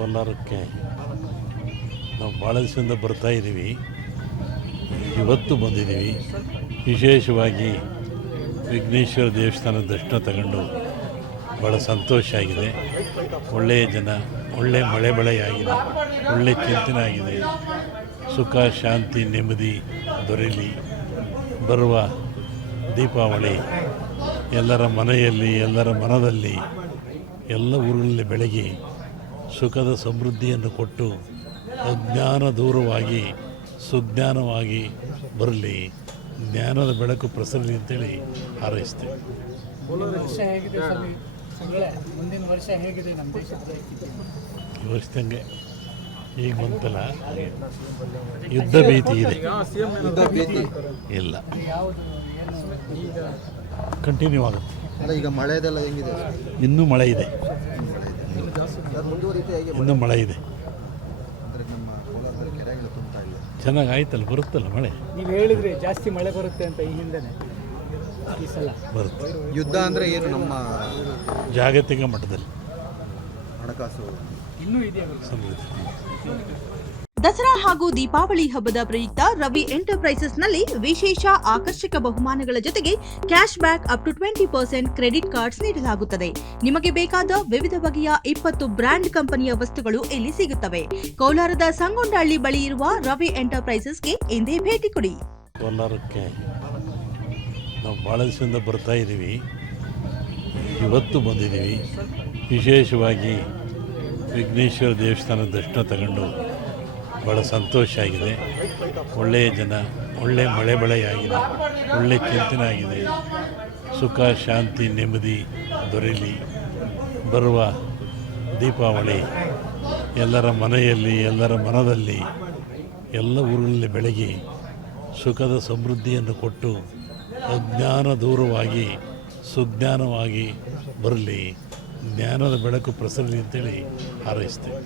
ಕೋಲಾರಕ್ಕೆ ನಾವು ಭಾಳ ದಿವಸದಿಂದ ಬರ್ತಾ ಇದ್ದೀವಿ. ಇವತ್ತು ಬಂದಿದ್ದೀವಿ. ವಿಶೇಷವಾಗಿ ವಿಘ್ನೇಶ್ವರ ದೇವಸ್ಥಾನದ ದರ್ಶನ ತಗೊಂಡು ಭಾಳ ಸಂತೋಷ ಆಗಿದೆ. ಒಳ್ಳೆಯ ಜನ ಒಳ್ಳೆಯ ಮಳೆ ಆಗಿದೆ ಒಳ್ಳೆಯ ಚಿಂತನೆ ಆಗಿದೆ. ಸುಖ, ಶಾಂತಿ, ನೆಮ್ಮದಿ ದೊರೆಯಲಿ. ಬರುವ ದೀಪಾವಳಿ ಎಲ್ಲರ ಮನೆಯಲ್ಲಿ, ಎಲ್ಲರ ಮನದಲ್ಲಿ, ಎಲ್ಲ ಊರುಗಳಲ್ಲಿ ಬೆಳಗಿ ಸುಖದ ಸಮೃದ್ಧಿಯನ್ನು ಕೊಟ್ಟು ಅಜ್ಞಾನ ದೂರವಾಗಿ ಸುಜ್ಞಾನವಾಗಿ ಬರಲಿ. ಜ್ಞಾನದ ಬೆಳಕು ಪ್ರಸರಲಿ ಅಂತೇಳಿ ಹಾರೈಸ್ತೇವೆ. ಈ ವರ್ಷದಂಗೆ ಸ್ವಾಮಿ? ಸಂಘ ಮುಂದಿನ ವರ್ಷ ಹೇಗಿದೆ ನಮ್ಮ ದೇಶದ ಯೋಚಿಸ್ತಂಗೆ ಈಗ ಬಂತಲ್ಲ? ಯುದ್ಧ ಭೀತಿ ಇದೆ. ಇಲ್ಲ. ಕಂಟಿನ್ಯೂ ಆಗುತ್ತೆ. ಅಲ್ಲ ಈಗ ಮಳೆದೆಲ್ಲ ಹೆಂಗಿದೆ? ಇನ್ನೂ ಮಳೆ ಇದೆ. ಇನ್ನೂ ಮಳೆ ಇದೆ. ಚೆನ್ನಾಗಿ ಆಯ್ತಲ್ಲ ಬರುತ್ತಲ್ಲ ಮಳೆ? ನೀವು ಹೇಳಿದ್ರಿ ಜಾಸ್ತಿ ಮಳೆ ಬರುತ್ತೆ ಅಂತ ಈ ಹಿಂದೆನೆ. ಈ ಸಲ. ಬರುತ್ತೆ. ಯುದ್ಧ ಅಂದರೆ ಏನು ನಮ್ಮ ಜಾಗತಿಕ ಮಟ್ಟದಲ್ಲಿ. ಹಣಕಾಸು? ಇನ್ನೂ ಇದೆಯಾ ಸಮೃದ್ಧಿ. ದಸರಾ ಹಾಗೂ ದೀಪಾವಳಿ ಹಬ್ಬದ ಪ್ರಯುಕ್ತ ರವಿ ಎಂಟರ್ಪ್ರೈಸಸ್ನಲ್ಲಿ ವಿಶೇಷ ಆಕರ್ಷಕ ಬಹುಮಾನಗಳ ಜೊತೆಗೆ cash back up to twenty percent credit cards ನೀಡಲಾಗುತ್ತದೆ. ನಿಮಗೆ ಬೇಕಾದ ವಿವಿಧ ಬಗೆಯ ಇಪ್ಪತ್ತು ಬ್ರ್ಯಾಂಡ್ ಕಂಪನಿಯ ವಸ್ತುಗಳು ಇಲ್ಲಿ ಸಿಗುತ್ತವೆ. ಕೋಲಾರದ ಸಂಗೊಂಡಹಳ್ಳಿ ಬಳಿ ಇರುವ ರವಿ ಎಂಟರ್ಪ್ರೈಸಸ್ಗೆ ಎಂದೇ ಭೇಟಿ ಕೊಡಿ. ಕೋಲಾರಕ್ಕೆ ನಾವು ಭಾಳ ಬರ್ತಾ ಇದ್ದೀವಿ. ಇವತ್ತು ಬಂದಿದ್ದೀವಿ. ವಿಶೇಷವಾಗಿ ವಿಘ್ನೇಶ್ವರ ದೇವಸ್ಥಾನದ ದರ್ಶನ ತಗೊಂಡು ಭಾಳ ಸಂತೋಷ ಆಗಿದೆ. ಒಳ್ಳೆಯ ಜನ ಒಳ್ಳೆಯ ಮಳೆ ಬೆಳೆಯಾಗಿದೆ ಒಳ್ಳೆಯ ಚಿಂತನೆ ಆಗಿದೆ. ಸುಖ, ಶಾಂತಿ, ನೆಮ್ಮದಿ ದೊರೆಯಲಿ. ಬರುವ ದೀಪಾವಳಿ ಎಲ್ಲರ ಮನೆಯಲ್ಲಿ, ಎಲ್ಲರ ಮನದಲ್ಲಿ, ಎಲ್ಲ ಊರುಗಳಲ್ಲಿ ಬೆಳಗಿ ಸುಖದ ಸಮೃದ್ಧಿಯನ್ನು ಕೊಟ್ಟು ಅಜ್ಞಾನ ದೂರವಾಗಿ, ಸುಜ್ಞಾನವಾಗಿ ಬರಲಿ. ಜ್ಞಾನದ ಬೆಳಕು ಪ್ರಸರಲಿ ಅಂತೇಳಿ ಹಾರೈಸ್ತೇವೆ